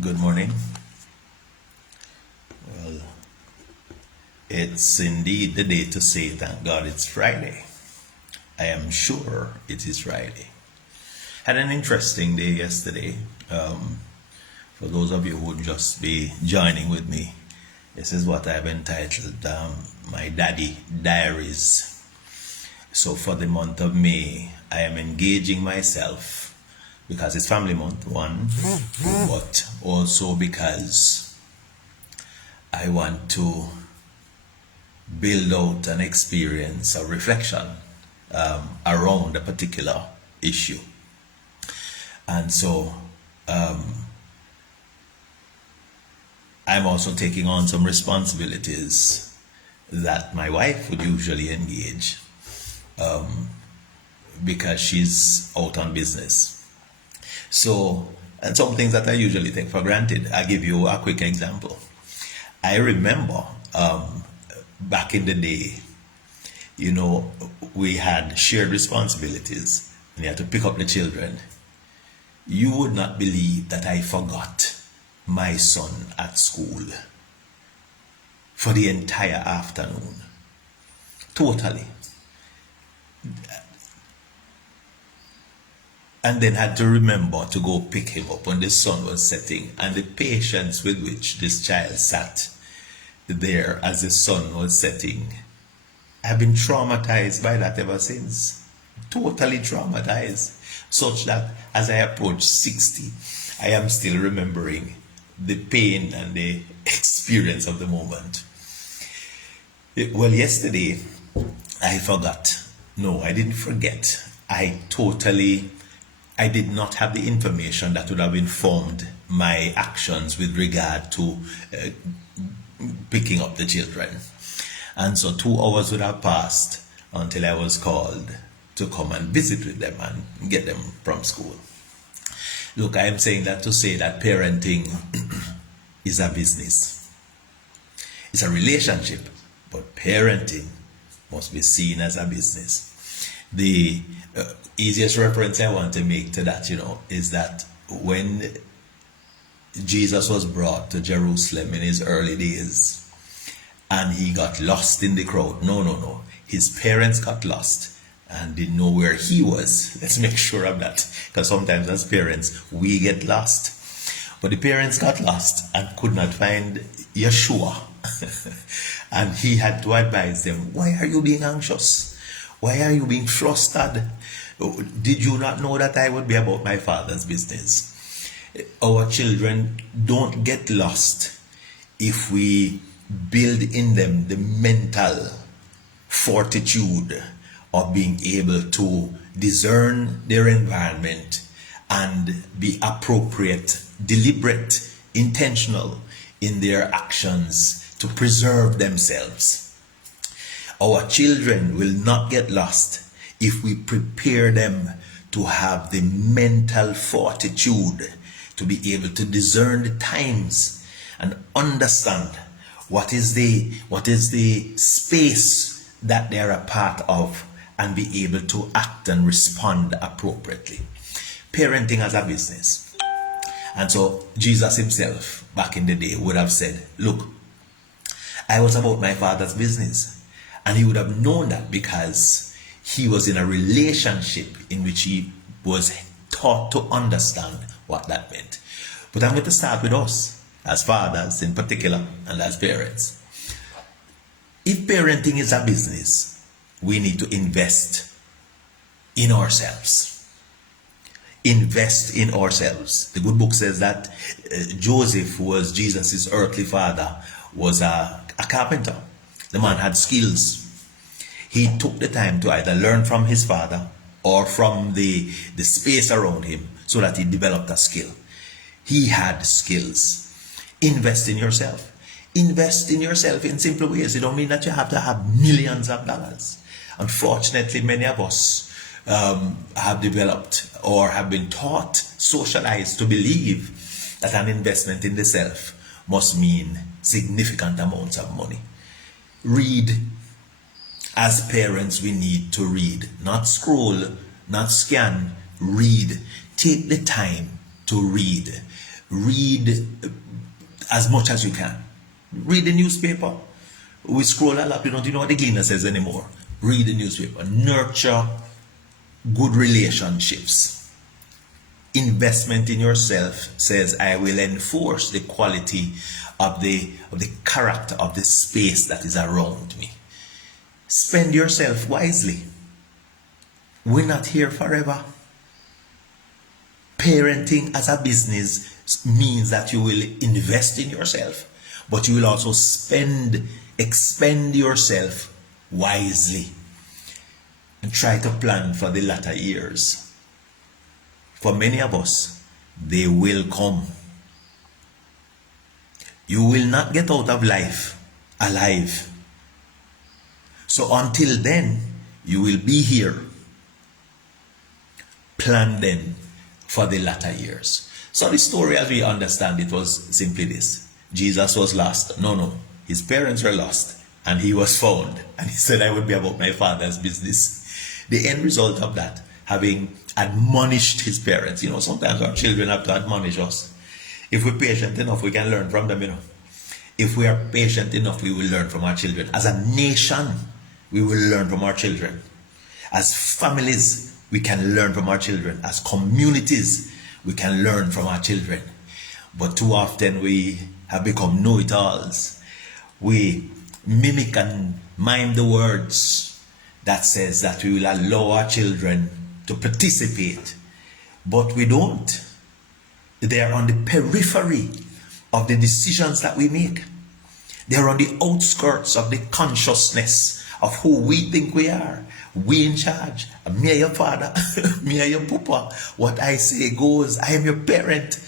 Good morning. Well, it's indeed the day to say thank God it's Friday. I am sure it is Friday. Had an interesting day yesterday. For those of you who would just be joining with me, this is what I've entitled My Daddy Diaries. So for the month of May, I am engaging myself because it's family month, one, but also because I want to build out an experience, a reflection around a particular issue. And so I'm also taking on some responsibilities that my wife would usually engage because she's out on business. So, and some things that I usually take for granted. I'll give you a quick example. I remember back in the day, we had shared responsibilities and you had to pick up the children. You would not believe that I forgot my son at school for the entire afternoon. Totally. And then had to remember to go pick him up when the sun was setting, and the patience with which this child sat there as the sun was setting. I've been traumatized by that ever since. Totally traumatized. Such that as I approach 60, I am still remembering the pain and the experience of the moment. Well, yesterday, I forgot. No, I didn't forget. I did not have the information that would have informed my actions with regard to picking up the children. And so 2 hours would have passed until I was called to come and visit with them and get them from school. Look, I am saying that to say that parenting is a business. It's a relationship, but parenting must be seen as a business. The easiest reference I want to make to that, is that when Jesus was brought to Jerusalem in his early days and he got lost in the crowd. No. His parents got lost and didn't know where he was. Let's make sure of that, because sometimes as parents, we get lost. But the parents got lost and could not find Yeshua. And he had to advise them, why are you being anxious? Why are you being flustered? Did you not know that I would be about my Father's business? Our children don't get lost if we build in them the mental fortitude of being able to discern their environment and be appropriate, deliberate, intentional in their actions to preserve themselves. Our children will not get lost if we prepare them to have the mental fortitude to be able to discern the times and understand what is the space that they are a part of and be able to act and respond appropriately. Parenting as a business. And so Jesus himself back in the day would have said, look, I was about my Father's business. And he would have known that because he was in a relationship in which he was taught to understand what that meant. But I'm going to start with us, as fathers in particular, and as parents. If parenting is a business, we need to invest in ourselves. Invest in ourselves. The good book says that Joseph, who was Jesus' earthly father, was a carpenter. The man had skills. He took the time to either learn from his father or from the space around him so that he developed a skill. He had skills. Invest in yourself. Invest in yourself in simple ways. It don't mean that you have to have millions of dollars. Unfortunately, many of us have developed or have been taught, socialized to believe that an investment in the self must mean significant amounts of money. Read. As parents, we need to read, not scroll, not scan, read. Take the time to read. Read as much as you can. Read the newspaper. We scroll a lot. We don't even know what the Gleaner says anymore. Read the newspaper. Nurture good relationships. Investment in yourself says, I will enforce the quality of the character of the space that is around me. Spend yourself wisely. We're not here forever. Parenting as a business means that you will invest in yourself, but you will also expend yourself wisely and try to plan for the latter years. For many of us, they will come. You will not get out of life alive. So until then, you will be here. Plan then for the latter years. So the story, as we understand it, was simply this. Jesus was lost. No. His parents were lost. And he was found. And he said, I would be about my Father's business. The end result of that, having admonished his parents. Sometimes our children have to admonish us. If we're patient enough, we can learn from them, If we are patient enough, we will learn from our children. As a nation, we will learn from our children. As families, we can learn from our children. As communities, we can learn from our children. But too often we have become know-it-alls. We mimic and mime the words that says that we will allow our children to participate. But we don't. They are on the periphery of the decisions that we make. They are on the outskirts of the consciousness of who we think we are. We in charge. Me and your father. Me and your papa. What I say goes. I am your parent.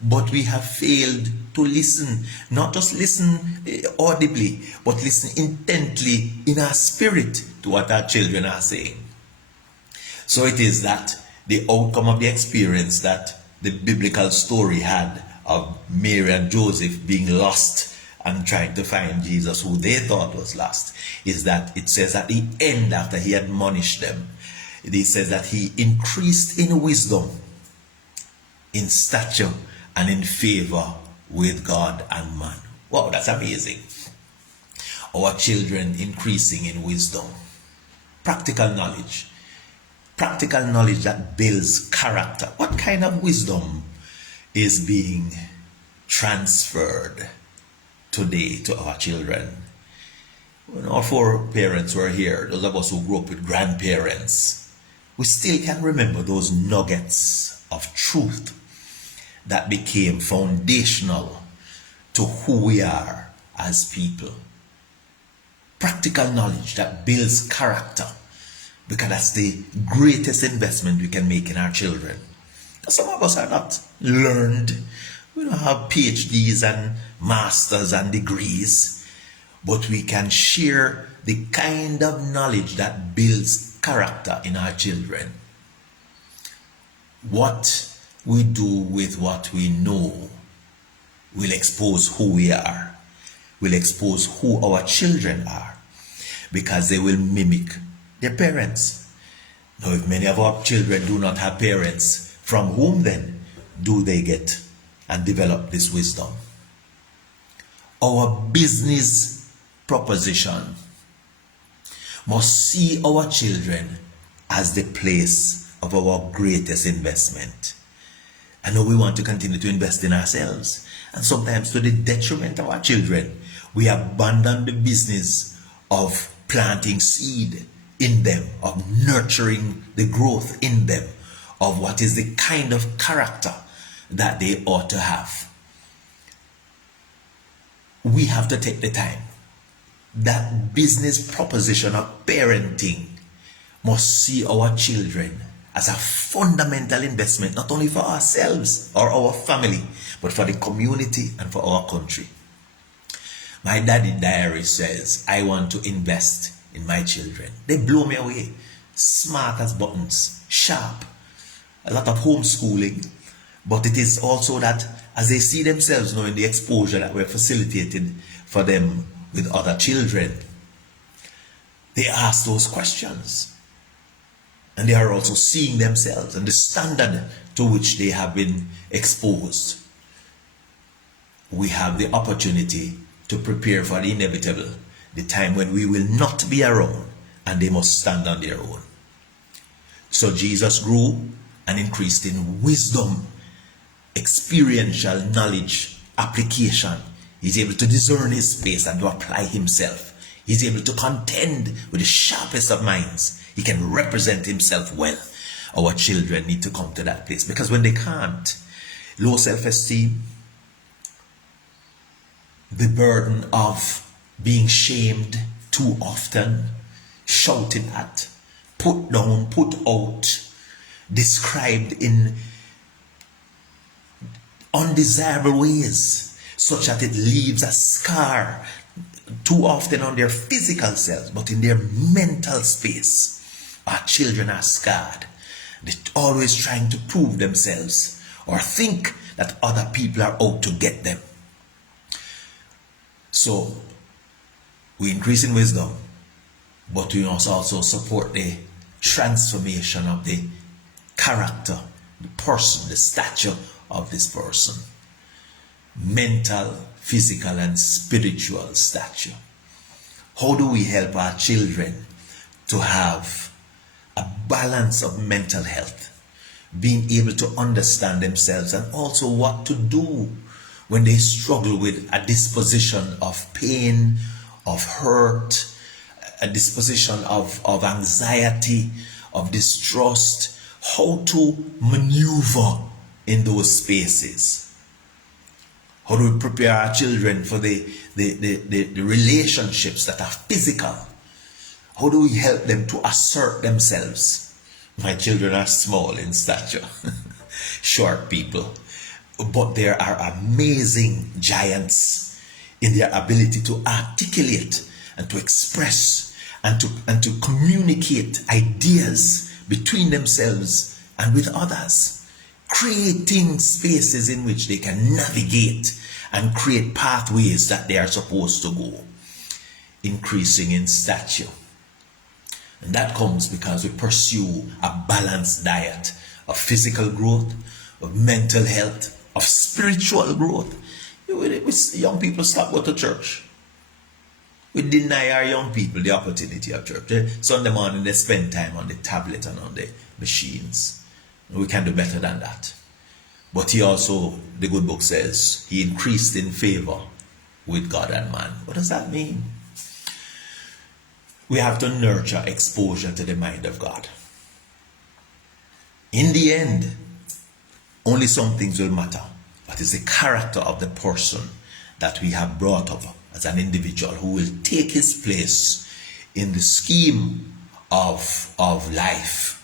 But we have failed to listen. Not just listen audibly, but listen intently in our spirit to what our children are saying. So it is that the outcome of the experience that the biblical story had of Mary and Joseph being lost and trying to find Jesus, who they thought was lost, is that it says at the end, after he admonished them, it says that he increased in wisdom, in stature, and in favor with God and man. Wow, that's amazing. Our children increasing in wisdom. Practical knowledge that builds character. What kind of wisdom is being transferred today to our children? When our foreparents were here, those of us who grew up with grandparents, we still can remember those nuggets of truth that became foundational to who we are as people. Practical knowledge that builds character, because that's the greatest investment we can make in our children. Some of us are not learned. We don't have PhDs and masters and degrees, but we can share the kind of knowledge that builds character in our children. What we do with what we know will expose who we are, will expose who our children are, because they will mimic their parents. Now, if many of our children do not have parents, from whom then do they get and develop this wisdom? Our business proposition must see our children as the place of our greatest investment. I know we want to continue to invest in ourselves, and sometimes to the detriment of our children, we abandon the business of planting seed in them, of nurturing the growth in them, of what is the kind of character that they ought to have. We have to take the time. That business proposition of parenting must see our children as a fundamental investment, not only for ourselves or our family, but for the community and for our country. My daddy diary says, I want to invest in my children. They blow me away. Smart as buttons, sharp, a lot of homeschooling. But it is also that as they see themselves now in the exposure that we're facilitated for them with other children, they ask those questions. And they are also seeing themselves and the standard to which they have been exposed. we have the opportunity to prepare for the inevitable, the time when we will not be around and they must stand on their own. So Jesus grew and increased in wisdom, experiential knowledge, application. He's able to discern his space and to apply himself. He's able to contend with the sharpest of minds. He can represent himself well. Our children need to come to that place, because when they can't, low self-esteem, the burden of being shamed too often, shouted at, put down, put out, described in undesirable ways, such that it leaves a scar too often on their physical selves, but in their mental space. Our children are scarred. They're always trying to prove themselves or think that other people are out to get them. So we increase in wisdom, but we must also support the transformation of the character, the person, the stature of this person. Mental, physical, and spiritual stature. How do we help our children to have a balance of mental health, being able to understand themselves, and also what to do when they struggle with a disposition of pain, of hurt, a disposition of anxiety, of distrust, how to maneuver in those spaces? How do we prepare our children for the relationships that are physical? How do we help them to assert themselves? My children are small in stature, short people, but there are amazing giants in their ability to articulate and to express and to communicate ideas between themselves and with others, creating spaces in which they can navigate and create pathways that they are supposed to go, increasing in stature. And that comes because we pursue a balanced diet of physical growth, of mental health, of spiritual growth. Young people stop going to church. We deny our young people the opportunity of church. Sunday morning they spend time on the tablet and on the machines. We can do better than that. But he also, the good book says, he increased in favor with God and man. What does that mean? We have to nurture exposure to the mind of God. In the end, only some things will matter. But it's the character of the person that we have brought up as an individual who will take his place in the scheme of life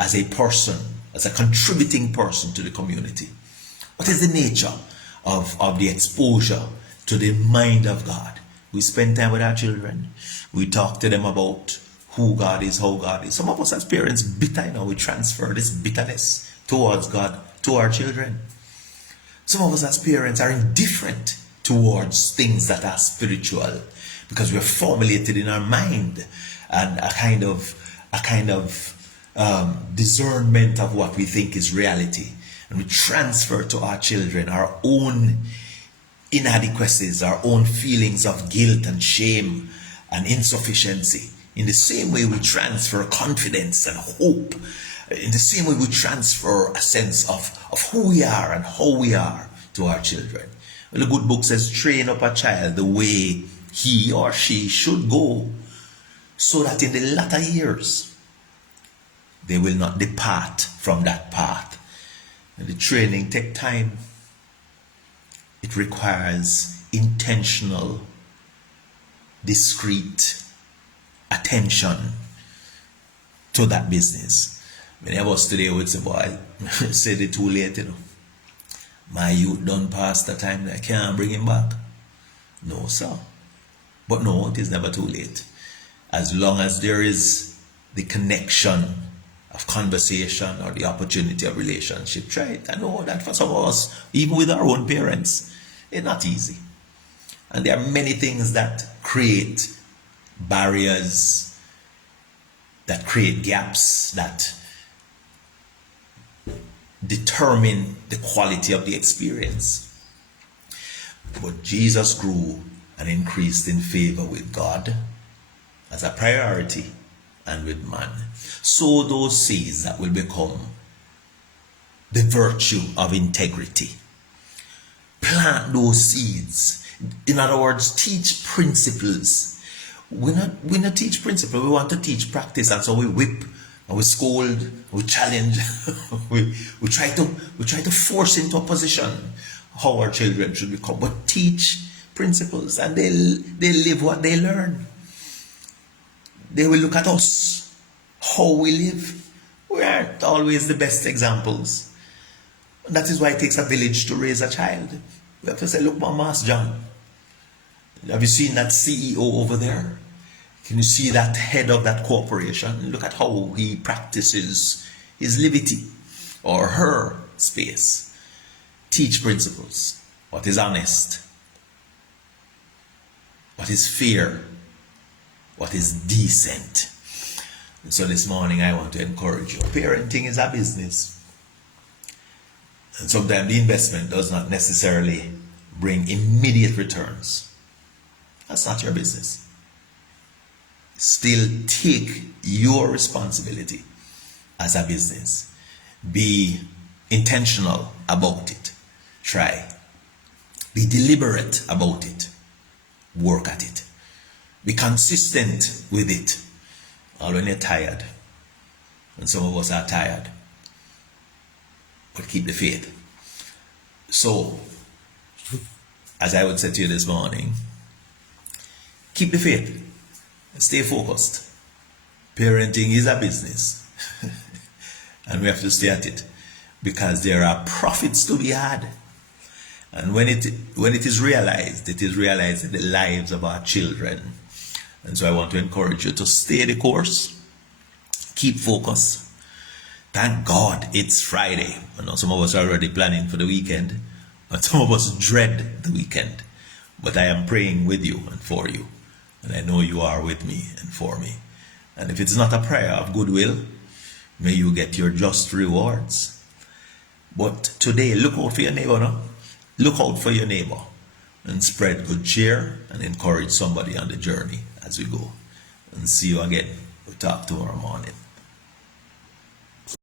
as a person, as a contributing person to the community. What is the nature of the exposure to the mind of God? We spend time with our children. We talk to them about who God is, how God is. Some of us as parents bitter, we transfer this bitterness towards God to our children. Some of us as parents are indifferent towards things that are spiritual because we're formulated in our mind and a kind of discernment of what we think is reality, and we transfer to our children our own inadequacies, our own feelings of guilt and shame and insufficiency. In the same way we transfer confidence and hope, in the same way we transfer a sense of who we are and how we are to our children. Well, the good book says, train up a child the way he or she should go, so that in the latter years they will not depart from that path. And the training takes time. It requires intentional, discreet attention to that business. Many of us today would say, boy, said it too late, My youth done past the time that I can't bring him back. No, sir. But no, it is never too late. As long as there is the connection of conversation or the opportunity of relationship, try it. I know that for some of us, even with our own parents, it's not easy. And there are many things that create barriers, that create gaps, that determine the quality of the experience. But Jesus grew and increased in favor with God as a priority and with man. Sow those seeds that will become the virtue of integrity. Plant those seeds. In other words, teach principles. We not teach principle, we want to teach practice, and so we whip and we scold, we challenge, we try to force into a position how our children should become. But teach principles, and they live what they learn. They will look at us, how we live. We aren't always the best examples. That is why it takes a village to raise a child. We have to say, look, Master John, have you seen that CEO over there? Can you see that head of that corporation? Look at how he practices his liberty or her space. Teach principles. What is honest? What is fair? What is decent? And so this morning I want to encourage you. Parenting is a business. And sometimes the investment does not necessarily bring immediate returns. That's not your business. Still take your responsibility as a business. Be intentional about it. Try. Be deliberate about it. Work at it. Be consistent with it. All when you're tired. And some of us are tired. But keep the faith. So, as I would say to you this morning, keep the faith. Stay focused. Parenting is a business. And we have to stay at it. Because there are profits to be had. And when it is realized in the lives of our children. And so I want to encourage you to stay the course. Keep focus. Thank God it's Friday. I know some of us are already planning for the weekend. And some of us dread the weekend. But I am praying with you and for you. And I know you are with me and for me. And if it's not a prayer of goodwill, may you get your just rewards. But today, look out for your neighbor, no? Look out for your neighbor and spread good cheer and encourage somebody on the journey as we go. And see you again. We'll talk tomorrow morning.